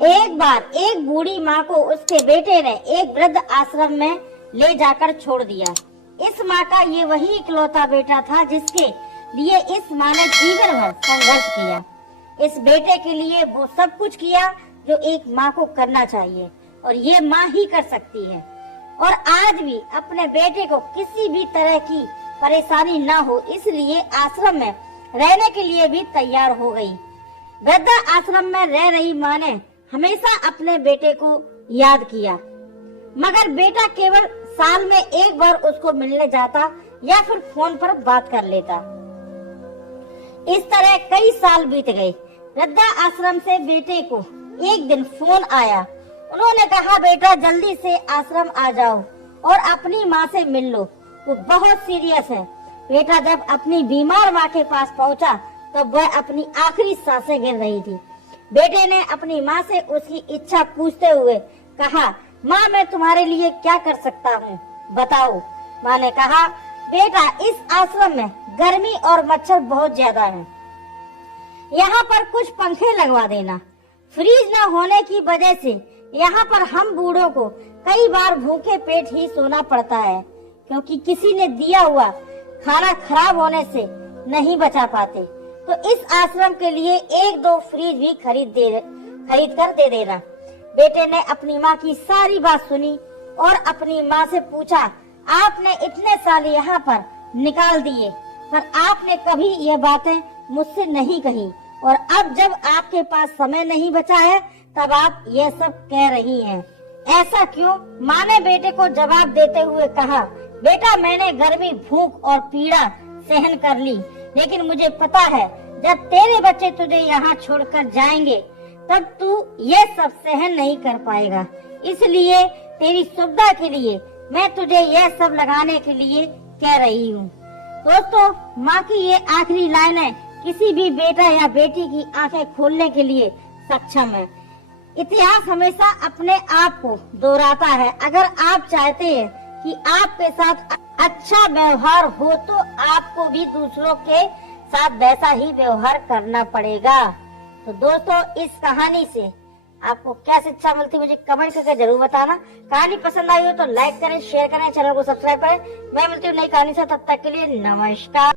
एक बार एक बूढ़ी माँ को उसके बेटे ने एक वृद्ध आश्रम में ले जाकर छोड़ दिया। इस माँ का ये वही इकलौता बेटा था जिसके लिए इस माँ ने जीवन भर संघर्ष किया। इस बेटे के लिए वो सब कुछ किया जो एक माँ को करना चाहिए और ये माँ ही कर सकती है। और आज भी अपने बेटे को किसी भी तरह की परेशानी न हो इसलिए आश्रम में रहने के लिए भी तैयार हो गई। वृद्धा आश्रम में रह रही माँ ने हमेशा अपने बेटे को याद किया, मगर बेटा केवल साल में एक बार उसको मिलने जाता या फिर फोन पर बात कर लेता। इस तरह कई साल बीत गए। वृद्धा आश्रम से बेटे को एक दिन फोन आया। उन्होंने कहा, बेटा जल्दी से आश्रम आ जाओ और अपनी माँ से मिल लो, वो बहुत सीरियस है। बेटा जब अपनी बीमार माँ के पास पहुँचा तब वह अपनी आखिरी सांसें गिन रही थी। बेटे ने अपनी माँ से उसकी इच्छा पूछते हुए कहा, माँ मैं तुम्हारे लिए क्या कर सकता हूँ, बताओ। माँ ने कहा, बेटा इस आश्रम में गर्मी और मच्छर बहुत ज्यादा है, यहाँ पर कुछ पंखे लगवा देना। फ्रीज न होने की वजह से यहाँ पर हम बूढ़ों को कई बार भूखे पेट ही सोना पड़ता है, क्योंकि किसी ने दिया हुआ खाना खराब होने से नहीं बचा पाते। तो इस आश्रम के लिए एक दो फ्रिज भी खरीद कर दे देना। बेटे ने अपनी माँ की सारी बात सुनी और अपनी माँ से पूछा, आपने इतने साल यहाँ पर निकाल दिए पर आपने कभी ये बातें मुझसे नहीं कही, और अब जब आपके पास समय नहीं बचा है तब आप ये सब कह रही हैं, ऐसा क्यों? माँ ने बेटे को जवाब देते हुए कहा, बेटा मैंने गर्मी, भूख और पीड़ा सहन कर ली, लेकिन मुझे पता है जब तेरे बच्चे तुझे यहाँ छोड़कर जाएंगे तब तू ये सब सहन नहीं कर पाएगा। इसलिए तेरी सुविधा के लिए मैं तुझे यह सब लगाने के लिए कह रही हूँ। दोस्तों, माँ की ये आखिरी लाइनें किसी भी बेटा या बेटी की आंखें खोलने के लिए सक्षम है। इतिहास हमेशा अपने आप को दोहराता है। अगर आप चाहते हैं कि आपके साथ अच्छा व्यवहार हो तो आपको भी दूसरों के साथ वैसा ही व्यवहार करना पड़ेगा। तो दोस्तों, इस कहानी से आपको क्या शिक्षा मिलती मुझे कमेंट करके जरूर बताना। कहानी पसंद आई हो तो लाइक करें, शेयर करें, चैनल को सब्सक्राइब करें। मैं मिलती हूँ नई कहानी से, तब तक के लिए नमस्कार।